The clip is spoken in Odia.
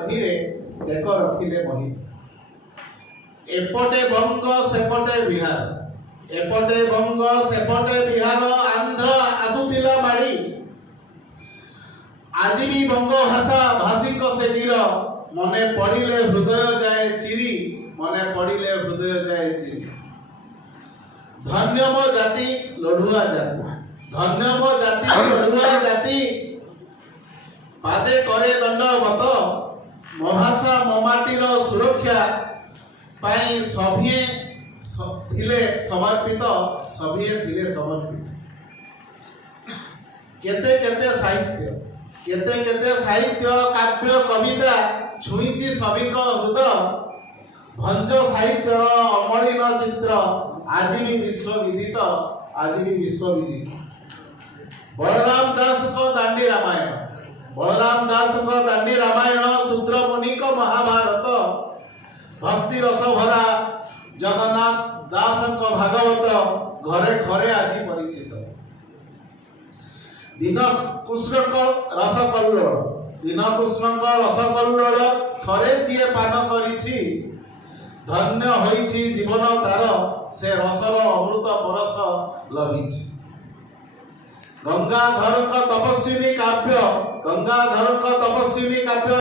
ବହିରେ ଟେକ ରଖିଲେ ବହି। ଏପଟେ ବଙ୍ଗ ସେପଟେ ବିହାର, ଏପଟେ ବଙ୍ଗ ସେପଟେ ବିହାର, ଆନ୍ଧ୍ର ଆସୁଥିଲା ମାଡ଼ି। ଆଜି ବି ବଙ୍ଗ ଭାଷା ଭାଷୀଙ୍କ ସେ ଗୀର, ମନେ ପଡ଼ିଲେ ହୃଦୟ ଯାଏ ଚିରି, ମନେ ପଡ଼ିଲେ ହୃଦୟ ଯାଏ ଚିରି। ଧନ୍ୟ ମୋ ଜାତି ଲଢୁଆ ଜାତି, ଧନ୍ୟ ମୋ ଜାତି ଲଢୁଆ ଜାତି, ପାଦେ କରେ ଦଣ୍ଡବତ। ମୋ ଭାଷା ମୋ ମାଟିର ସୁରକ୍ଷା ପାଇଁ ସଭିଏ ଥିଲେ ସମର୍ପିତ, ସଭିଏ ଥିଲେ ସମର୍ପିତ। କେତେ କେତେ ସାହିତ୍ୟ, କେତେ କେତେ ସାହିତ୍ୟ କାବ୍ୟ କବିତା ଛୁଇଁଛି ସଭିଙ୍କ ହୃଦ। ଭଞ୍ଜ ସାହିତ୍ୟର ଅମଳିନ ଚିତ୍ର ଆଜି ବି ବିଶ୍ୱବିଦିତ, ଆଜି ବି ବିଶ୍ୱବିଦିତ। ବଳରାମ ଦାସଙ୍କ ଦାଣ୍ଡି ରାମାୟଣ, ବଳରାମ ଦାସଙ୍କ ଦାଣ୍ଡି ରାମାୟଣ, ଶୂଦ୍ରମୁନିଙ୍କ ମହାଭାରତ, ଭକ୍ତି ରସ ଭରା ଜଗନ୍ନାଥ ଦାସଙ୍କ ଭାଗବତ ଘରେ ଘରେ ଆଜି ପରିଚିତ। ଦୀନ କୃଷ୍ଣଙ୍କ ରସକଲ୍ଲୋଳ, ଦୀନ କୃଷ୍ଣଙ୍କ ରସକଲ୍ଲୋଳ ଥରେ ଯିଏ ପାନ କରିଛି, ଧନ୍ୟ ହୋଇଛି ଜୀବନ ତାର, ସେ ରସର ଅମୃତ ପରଶ ଲଭିଛି। ଗଙ୍ଗାଧରଙ୍କ ତପସ୍ୱିନୀ କାବ୍ୟ, ଗଙ୍ଗାଧରଙ୍କ ତପସ୍ୱିନୀ କାବ୍ୟ